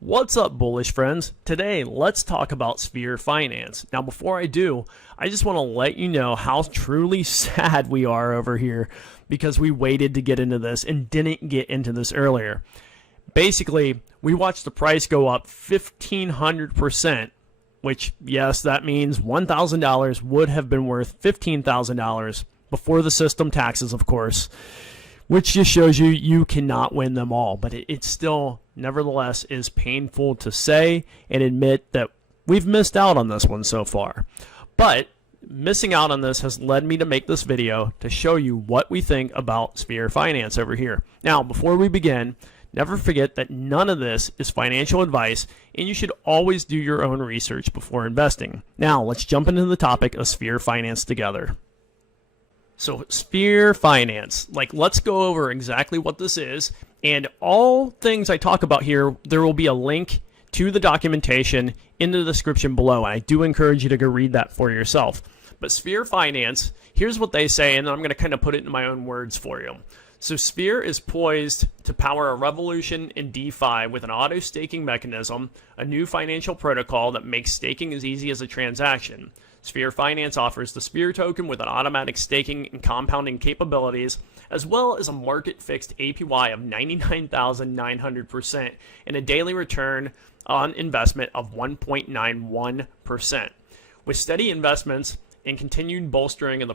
What's up, Bullish friends? Today, let's talk about Sphere Finance. Now, before I do, I just want to let you know how truly sad we are over here because we waited to get into this and didn't get into this earlier. Basically, we watched the price go up 1,500%, which, yes, that means $1,000 would have been worth $15,000 before the system taxes, of course, which just shows you cannot win them all. But it still, nevertheless, is painful to say and admit that we've missed out on this one so far. But missing out on this has led me to make this video to show you what we think about Sphere Finance over here. Now, before we begin, never forget that none of this is financial advice, and you should always do your own research before investing. Now, let's jump into the topic of Sphere Finance together. So Sphere Finance, let's go over exactly what this is, and all things I talk about here, there will be a link to the documentation in the description below. I do encourage you to go read that for yourself. But Sphere Finance, here's what they say, and I'm going to kind of put it in my own words for you. So Sphere is poised to power a revolution in DeFi with an auto staking mechanism, a new financial protocol that makes staking as easy as a transaction. Sphere Finance offers the Sphere token with an automatic staking and compounding capabilities, as well as a market-fixed APY of 99,900% and a daily return on investment of 1.91%. With steady investments and continued bolstering of the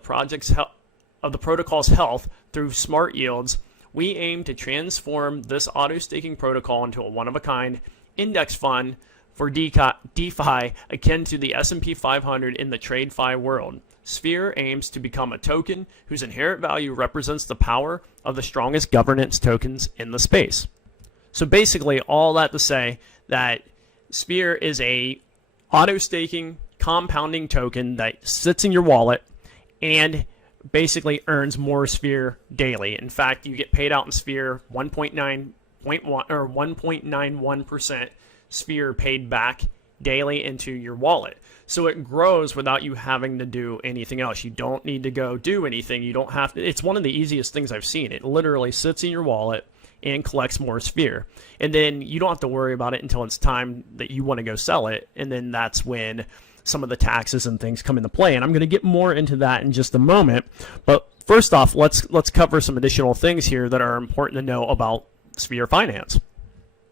protocol's health through smart yields, we aim to transform this auto staking protocol into a one-of-a-kind index fund for DeFi akin to the S&P 500 in the TradeFi world. Sphere aims to become a token whose inherent value represents the power of the strongest governance tokens in the space. So basically, all that to say that Sphere is a auto staking compounding token that sits in your wallet and basically earns more Sphere daily. In fact, you get paid out in Sphere 1.91% Sphere paid back daily into your wallet. So it grows without you having to do anything else. You don't need to go do anything. You don't have to. It's one of the easiest things I've seen. It literally sits in your wallet and collects more Sphere. And then you don't have to worry about it until it's time that you want to go sell it. And then that's when some of the taxes and things come into play. And I'm going to get more into that in just a moment. But first off, let's cover some additional things here that are important to know about Sphere Finance.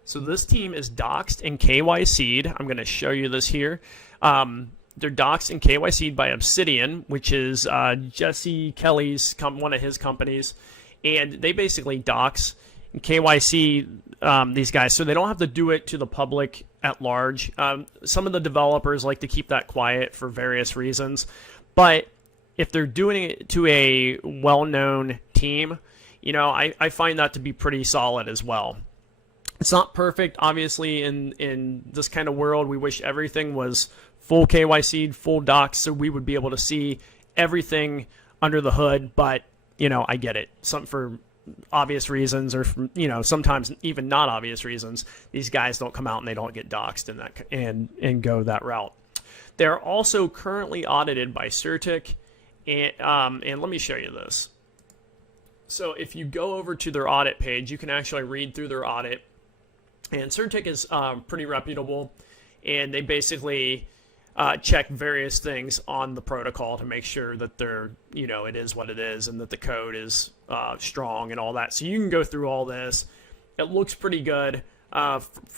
So this team is doxed and KYC'd. I'm going to show you this here. They're doxed and KYC'd by Obsidian, which is Jesse Kelly's one of his companies. And they basically dox and KYC these guys, so they don't have to do it to the public at large. Some of the developers like to keep that quiet for various reasons. But if they're doing it to a well-known team, I find that to be pretty solid as well. It's not perfect, obviously, in this kind of world. We wish everything was full KYC'd, full docs, so we would be able to see everything under the hood. But, I get it. Some for obvious reasons, or sometimes even not obvious reasons, these guys don't come out and they don't get doxed and go that route. They're also currently audited by Certic, and let me show you this. So if you go over to their audit page, you can actually read through their audit. And Certic is pretty reputable, and they basically check various things on the protocol to make sure that it is what it is, and that the code is strong and all that. So you can go through all this. It looks pretty good.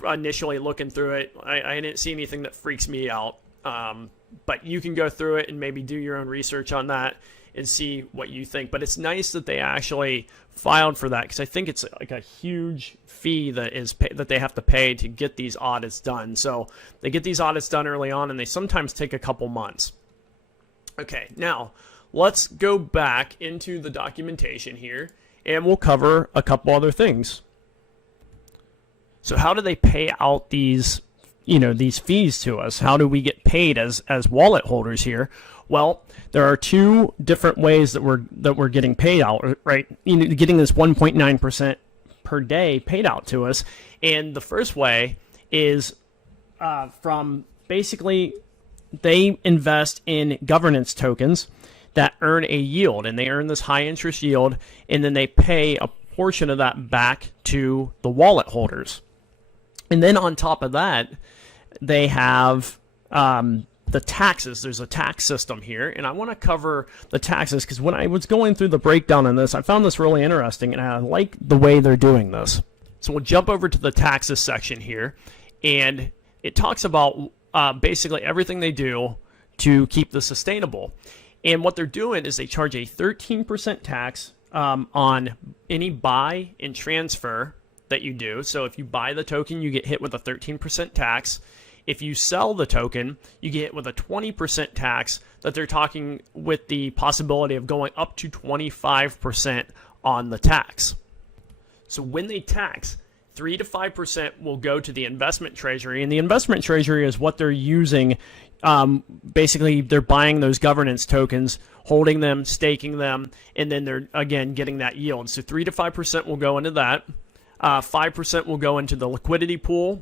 Initially looking through it, I didn't see anything that freaks me out. But you can go through it and maybe do your own research on that and see what you think. But it's nice that they actually filed for that, because I think it's like a huge fee that they have to pay to get these audits done. So they get these audits done early on, and they sometimes take a couple months. Okay, now let's go back into the documentation here, and we'll cover a couple other things. So how do they pay out these fees to us? How do we get paid as wallet holders here? Well, there are two different ways that we're getting paid out, right? Getting this 1.9% per day paid out to us. And the first way is from basically they invest in governance tokens that earn a yield, and they earn this high interest yield, and then they pay a portion of that back to the wallet holders. And then on top of that, they have the taxes. There's a tax system here, and I want to cover the taxes because when I was going through the breakdown on this, I found this really interesting, and I like the way they're doing this. So we'll jump over to the taxes section here, and it talks about basically everything they do to keep this sustainable. And what they're doing is they charge a 13% tax on any buy and transfer that you do. So if you buy the token, you get hit with a 13% tax. If you sell the token, you get hit with a 20% tax that they're talking with the possibility of going up to 25% on the tax. So when they tax, 3 to 5% will go to the investment treasury, and the investment treasury is what they're using. Basically, they're buying those governance tokens, holding them, staking them, and then they're, again, getting that yield. So 3 to 5% will go into that. 5% will go into the liquidity pool.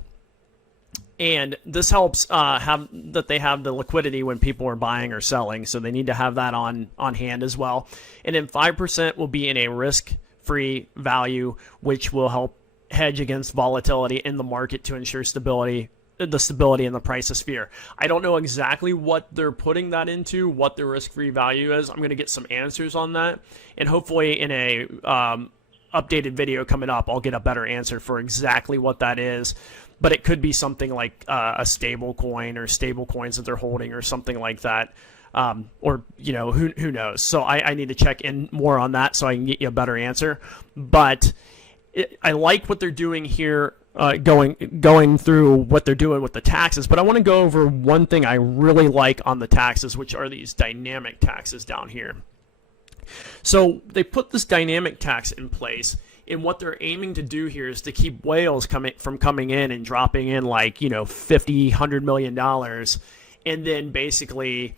And this helps that they have the liquidity when people are buying or selling, so they need to have that on hand as well. And then 5% will be in a risk-free value, which will help hedge against volatility in the market to ensure stability in the price of Sphere. I don't know exactly what they're putting that into, what the risk-free value is. I'm going to get some answers on that, and hopefully in a updated video coming up, I'll get a better answer for exactly what that is. But it could be something like a stable coin or stable coins that they're holding or something like that. Or, you know, who knows? So I need to check in more on that so I can get you a better answer. But I like what they're doing here, going through what they're doing with the taxes. But I want to go over one thing I really like on the taxes, which are these dynamic taxes down here. So they put this dynamic tax in place. And what they're aiming to do here is to keep whales from coming in and dropping in like, you know, $50, $100 million, and then basically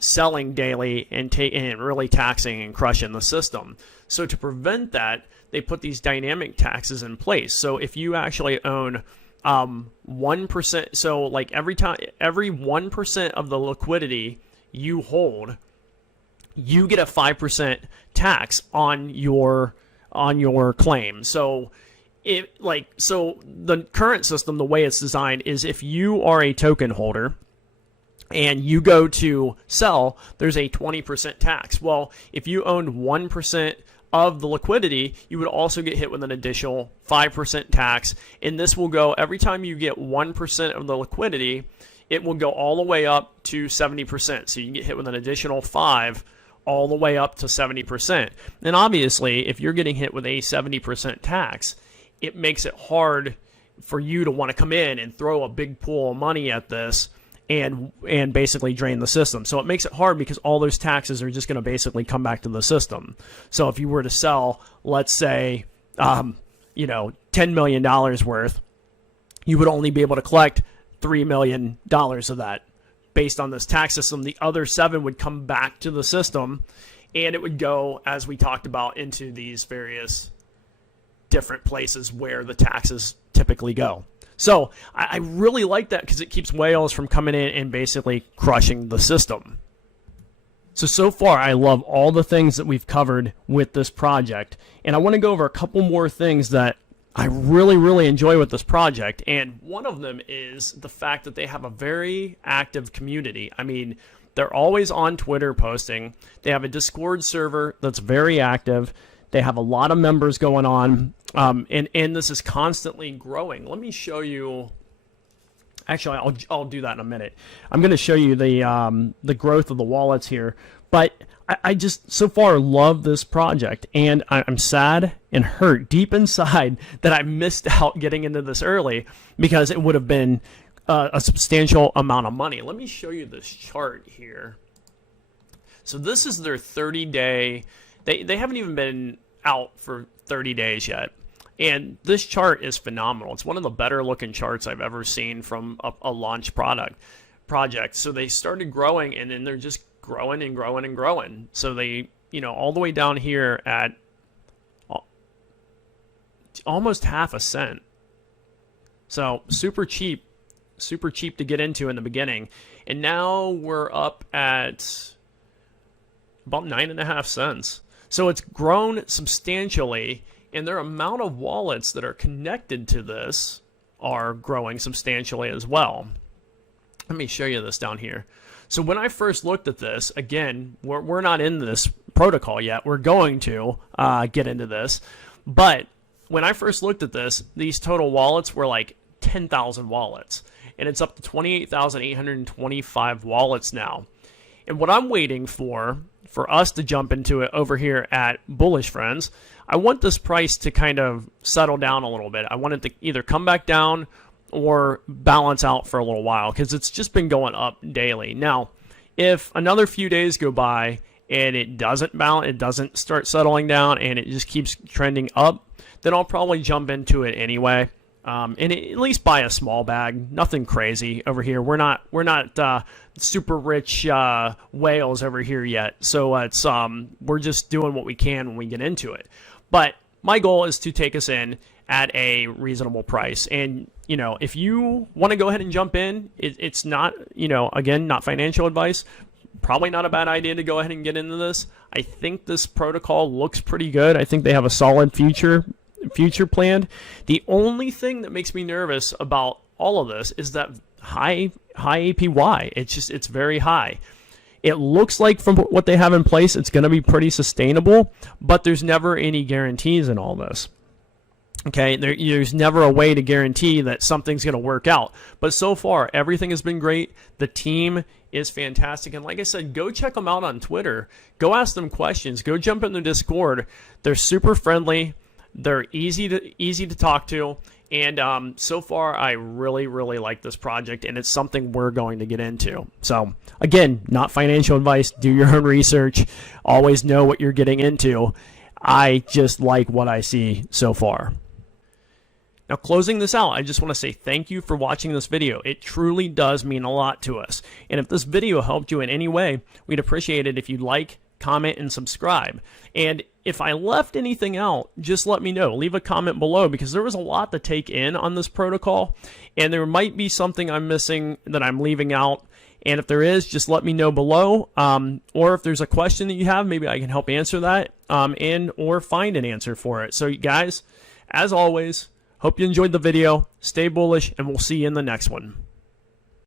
selling daily and really taxing and crushing the system. So to prevent that, they put these dynamic taxes in place. So if you actually own 1%, so like every 1% of the liquidity you hold, you get a 5% tax on your claim. So the current system, the way it's designed is if you are a token holder and you go to sell, there's a 20% tax. Well, if you owned 1% of the liquidity, you would also get hit with an additional 5% tax. And this will go every time you get 1% of the liquidity, it will go all the way up to 70%. So you can get hit with an additional 5 all the way up to 70%. And obviously, if you're getting hit with a 70% tax, it makes it hard for you to want to come in and throw a big pool of money at this and basically drain the system. So it makes it hard because all those taxes are just going to basically come back to the system. So if you were to sell, let's say, $10 million worth, you would only be able to collect $3 million of that. Based on this tax system, the other 7 would come back to the system, and it would go, as we talked about, into these various different places where the taxes typically go. So I really like that because it keeps whales from coming in and basically crushing the system. So far, I love all the things that we've covered with this project, and I want to go over a couple more things that I really, really enjoy with this project, and one of them is the fact that they have a very active community. I mean, they're always on Twitter posting. They have a Discord server that's very active. They have a lot of members going on, and this is constantly growing. Let me show you. Actually, I'll do that in a minute. I'm going to show you the growth of the wallets here, but I just so far love this project, and I'm sad and hurt deep inside that I missed out getting into this early because it would have been a substantial amount of money. Let me show you this chart here. So this is their 30-day. They haven't even been out for 30 days yet. And this chart is phenomenal. It's one of the better looking charts I've ever seen from a launch project. So they started growing, and then they're just growing and growing and growing. So they, all the way down here at almost half a cent. So super cheap to get into in the beginning. And now we're up at about 9.5 cents. So it's grown substantially, and their amount of wallets that are connected to this are growing substantially as well. Let me show you this down here. So when I first looked at this, again, we're not in this protocol yet. We're going to get into this. But when I first looked at this, these total wallets were like 10,000 wallets. And it's up to 28,825 wallets now. And what I'm waiting for us to jump into it over here at Bullish, friends, I want this price to kind of settle down a little bit. I want it to either come back down or balance out for a little while, because it's just been going up daily. Now, if another few days go by and it doesn't balance, it doesn't start settling down, and it just keeps trending up, then I'll probably jump into it anyway. And at least buy a small bag, nothing crazy over here. We're not super rich whales over here yet, so it's we're just doing what we can when we get into it. But my goal is to take us in at a reasonable price, and if you want to go ahead and jump in, it's not, again, not financial advice. Probably not a bad idea to go ahead and get into this. I think this protocol looks pretty good. I think they have a solid future planned. The only thing that makes me nervous about all of this is that high APY. It's very high. It looks like from what they have in place, it's going to be pretty sustainable, but there's never any guarantees in all this. Okay, there's never a way to guarantee that something's going to work out. But so far, everything has been great. The team is fantastic. And like I said, go check them out on Twitter. Go ask them questions. Go jump in their Discord. They're super friendly. They're easy to talk to. And so far, I really, really like this project, and it's something we're going to get into. So, again, not financial advice. Do your own research. Always know what you're getting into. I just like what I see so far. Now, closing this out, I just want to say thank you for watching this video. It truly does mean a lot to us. And if this video helped you in any way, we'd appreciate it if you'd like, comment, and subscribe. And if I left anything out, just let me know. Leave a comment below, because there was a lot to take in on this protocol, and there might be something I'm missing that I'm leaving out. And if there is, just let me know below. Or if there's a question that you have, maybe I can help answer that or find an answer for it. So, guys, as always, hope you enjoyed the video. Stay bullish, and we'll see you in the next one.